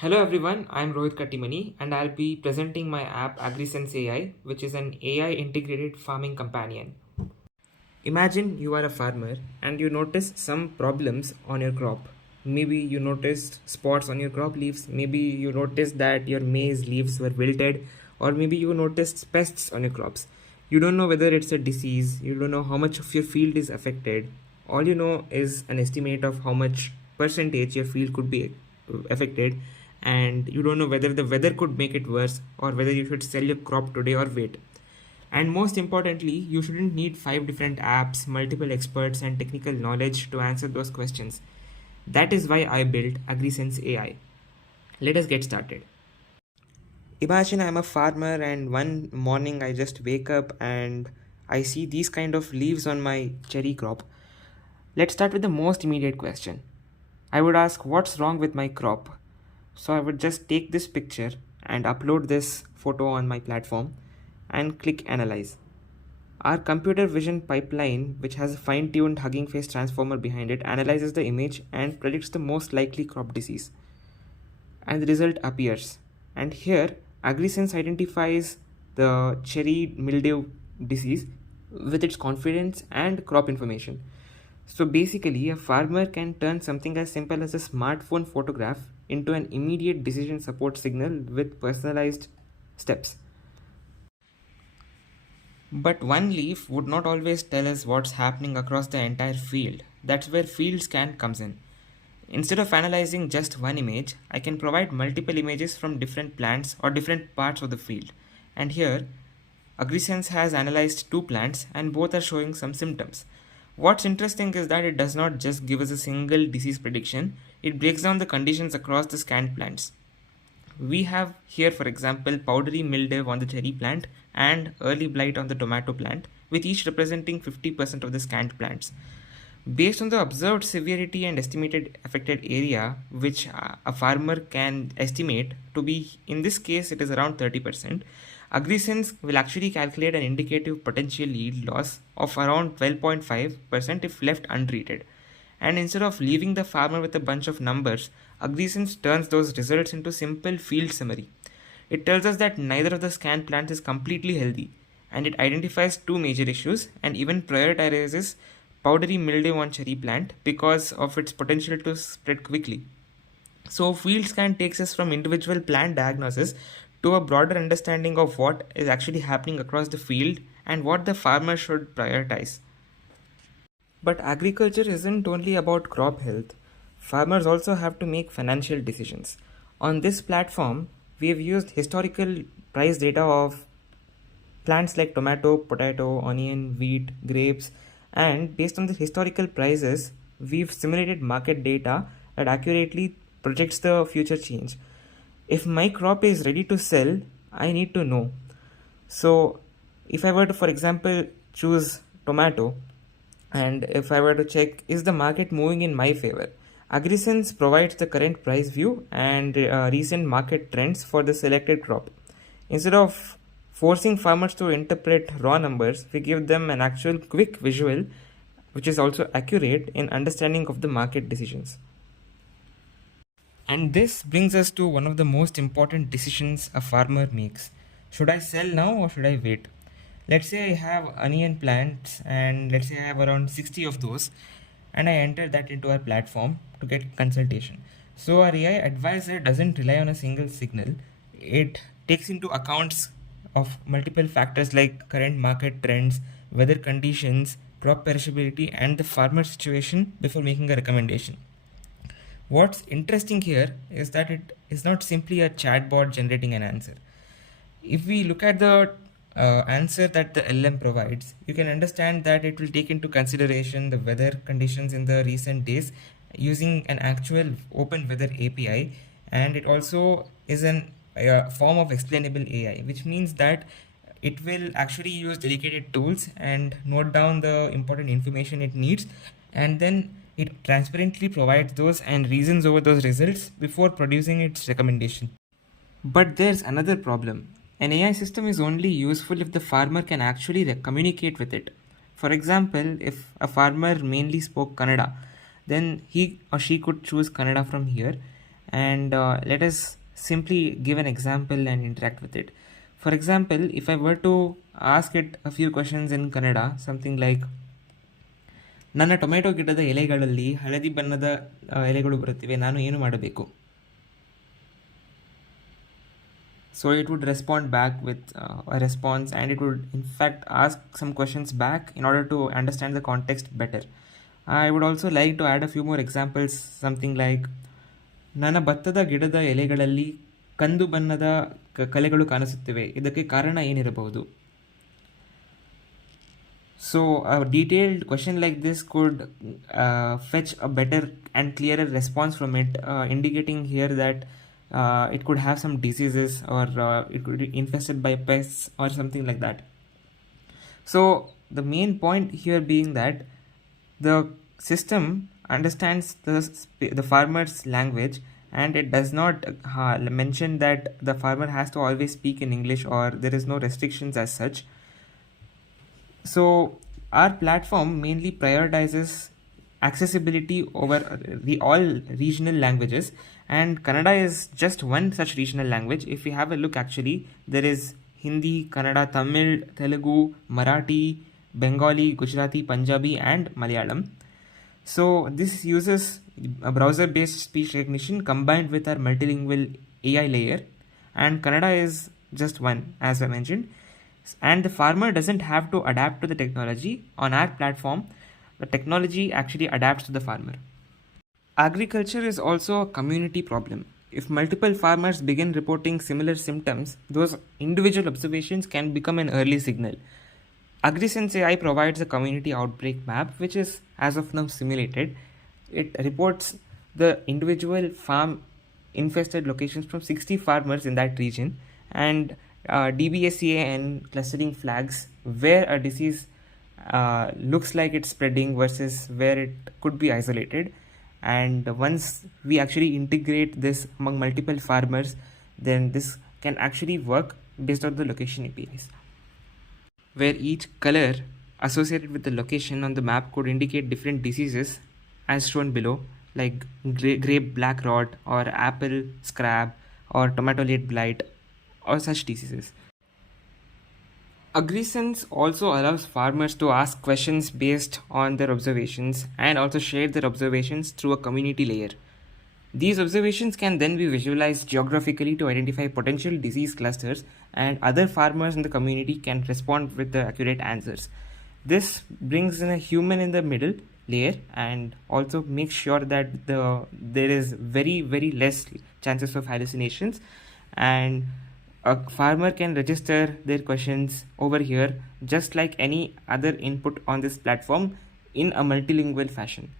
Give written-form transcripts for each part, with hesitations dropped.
Hello everyone, I'm Rohit Kattimani and I'll be presenting my app AgriSense AI, which is an AI integrated farming companion. Imagine you are a farmer and you notice some problems on your crop. Maybe you noticed spots on your crop leaves, maybe you noticed that your maize leaves were wilted, or maybe you noticed pests on your crops. You don't know whether it's a disease, you don't know how much of your field is affected. All you know is an estimate of how much percentage your field could be affected, and you don't know whether the weather could make it worse or whether you should sell your crop today or wait. And most importantly, you shouldn't need 5 different apps, multiple experts, and technical knowledge to answer those questions. That is why I built AgriSense AI. Let us get started. Imagine I'm a farmer and one morning I just wake up and I see these kind of leaves on my cherry crop. Let's start with the most immediate question. I would ask, what's wrong with my crop? So I would just take this picture and upload this photo on my platform and click analyze. Our computer vision pipeline, which has a fine-tuned Hugging Face transformer behind it, analyzes the image and predicts the most likely crop disease. And the result appears. And here, AgriSense identifies the cherry mildew disease with its confidence and crop information. So basically, a farmer can turn something as simple as a smartphone photograph into an immediate decision support signal with personalized steps. But one leaf would not always tell us what's happening across the entire field. That's where field scan comes in. Instead of analyzing just one image, I can provide multiple images from different plants or different parts of the field. And here, AgriSense has analyzed 2 plants and both are showing some symptoms. What's interesting is that it does not just give us a single disease prediction, it breaks down the conditions across the scanned plants. We have here, for example, powdery mildew on the cherry plant and early blight on the tomato plant, with each representing 50% of the scanned plants. Based on the observed severity and estimated affected area, which a farmer can estimate to be, in this case, it is around 30%, AgriSense will actually calculate an indicative potential yield loss of around 12.5% if left untreated. And instead of leaving the farmer with a bunch of numbers, AgriSense turns those results into simple field summary. It tells us that neither of the scanned plants is completely healthy, and it identifies 2 major issues and even prioritizes powdery mildew on cherry plant because of its potential to spread quickly. So field scan takes us from individual plant diagnosis to a broader understanding of what is actually happening across the field and what the farmer should prioritize. But agriculture isn't only about crop health. Farmers also have to make financial decisions. On this platform, we have used historical price data of plants like tomato, potato, onion, wheat, grapes, and based on the historical prices, we've simulated market data that accurately projects the future change. If my crop is ready to sell, I need to know. So, if I were to, for example, choose tomato, and if I were to check, is the market moving in my favor? AgriSense provides the current price view and recent market trends for the selected crop. Instead of forcing farmers to interpret raw numbers, we give them an actual quick visual which is also accurate in understanding of the market decisions. And this brings us to one of the most important decisions a farmer makes. Should I sell now or should I wait? Let's say I have onion plants and let's say I have around 60 of those and I enter that into our platform to get consultation. So our AI advisor doesn't rely on a single signal. It takes into accounts of multiple factors like current market trends, weather conditions, crop perishability and the farmer situation before making a recommendation. What's interesting here is that it is not simply a chatbot generating an answer. If we look at the answer that the LM provides, you can understand that it will take into consideration the weather conditions in the recent days using an actual open weather API, and it also is a form of explainable AI, which means that it will actually use dedicated tools and note down the important information it needs, and then it transparently provides those and reasons over those results before producing its recommendation. But there's another problem. An AI system is only useful if the farmer can actually communicate with it. For example, if a farmer mainly spoke Kannada, then he or she could choose Kannada from here. And let us simply give an example and interact with it. For example, if I were to ask it a few questions in Kannada, something like ನನ್ನ tomato ಗಿಡದ ಎಲೆಗಳಲ್ಲಿ ಹಳದಿ ಬಣ್ಣದ ಎಲೆಗಳು ಬರುತ್ತಿವೆ, ನಾನು ಏನು ಮಾಡಬೇಕು? So it would respond back with a response, and it would in fact ask some questions back in order to understand the context better. I would also like to add a few more examples, something like ನನ್ನ ಭತ್ತದ ಗಿಡದ ಎಲೆಗಳಲ್ಲಿ ಕಂದು ಬಣ್ಣದ ಕಲೆಗಳು ಕಾಣಿಸುತ್ತಿವೆ, ಇದಕ್ಕೆ ಕಾರಣ ಏನಿರಬಹುದು? So a detailed question like this could fetch a better and clearer response from it, indicating here that it could have some diseases, or it could be infested by pests or something like that. So the main point here being that the system understands the farmer's language, and it does not mention that the farmer has to always speak in English, or there is no restrictions as such. So our platform mainly prioritizes accessibility over all regional languages, and Kannada is just one such regional language. If we have a look, actually there is Hindi, Kannada, Tamil, Telugu, Marathi, Bengali, Gujarati, Punjabi and Malayalam. So this uses a browser-based speech recognition combined with our multilingual AI layer, and Kannada is just one, as I mentioned. And the farmer doesn't have to adapt to the technology. On our platform, the technology actually adapts to the farmer. Agriculture is also a community problem. If multiple farmers begin reporting similar symptoms, those individual observations can become an early signal. AgriSense AI provides a community outbreak map, which is as of now simulated. It reports the individual farm infested locations from 60 farmers in that region, and DBSCA and clustering flags where a disease looks like it's spreading versus where it could be isolated. And once we actually integrate this among multiple farmers, then this can actually work based on the location APIs, where each color associated with the location on the map could indicate different diseases as shown below, like grape black rot or apple scab or tomato leaf blight or such diseases. AgriSense also allows farmers to ask questions based on their observations, and also share their observations through a community layer. These observations can then be visualized geographically to identify potential disease clusters, and other farmers in the community can respond with the accurate answers. This brings in a human in the middle layer, and also makes sure that there is very, very less chances of hallucinations, and a farmer can register their questions over here just like any other input on this platform in a multilingual fashion.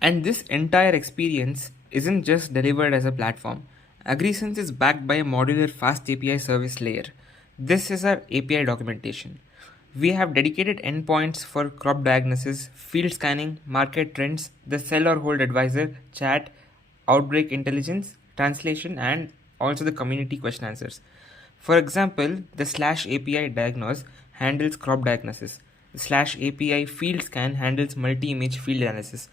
And this entire experience isn't just delivered as a platform. AgriSense is backed by a modular fast API service layer. This is our API documentation. We have dedicated endpoints for crop diagnosis, field scanning, market trends, the sell or hold advisor, chat, outbreak intelligence, translation, and also the community question answers. For example, the /API diagnose handles crop diagnosis. The /API field scan handles multi-image field analysis.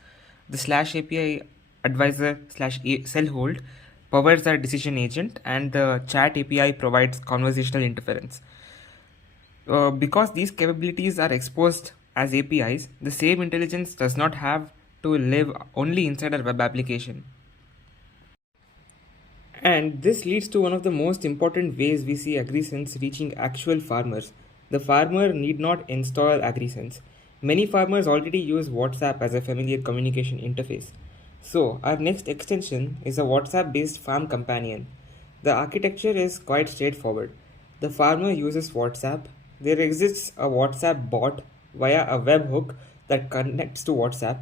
The /API advisor /sell hold powers our decision agent, and the chat API provides conversational interference. Because these capabilities are exposed as APIs, the same intelligence does not have to live only inside a web application. And this leads to one of the most important ways we see AgriSense reaching actual farmers. The farmer need not install AgriSense. Many farmers already use WhatsApp as a familiar communication interface. So our next extension is a WhatsApp-based farm companion. The architecture is quite straightforward. The farmer uses WhatsApp. There exists a WhatsApp bot via a webhook that connects to WhatsApp,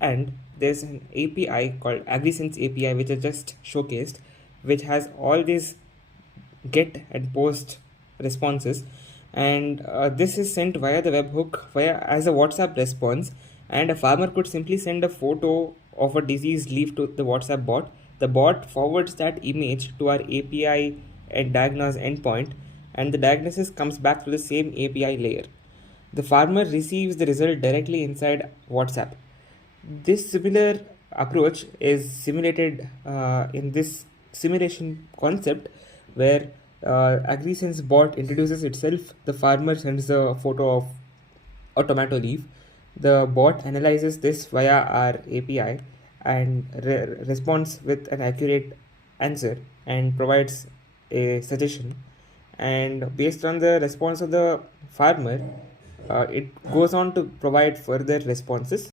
and there's an API called AgriSense API, which I just showcased, which has all these get and post responses, and this is sent via the webhook as a WhatsApp response, and a farmer could simply send a photo of a diseased leaf to the WhatsApp bot. The bot forwards that image to our API and diagnose endpoint, and the diagnosis comes back to the same API layer. The farmer receives the result directly inside WhatsApp. This similar approach is simulated in this simulation concept where AgriSense bot introduces itself. The farmer sends a photo of a tomato leaf. The bot analyzes this via our API and responds with an accurate answer and provides a suggestion. And based on the response of the farmer, it goes on to provide further responses